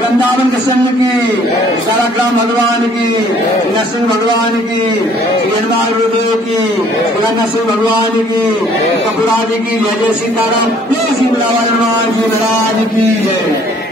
वृंदावन कृष्ण की, साराग्राम भगवान की, नरसिंह भगवान की, हनुमान गुरुदेव की, नरसिंह भगवान की, कपूरादि की, जय जय सीताराम, जय श्री वृंदावन हनुमान जी महाराज की जय।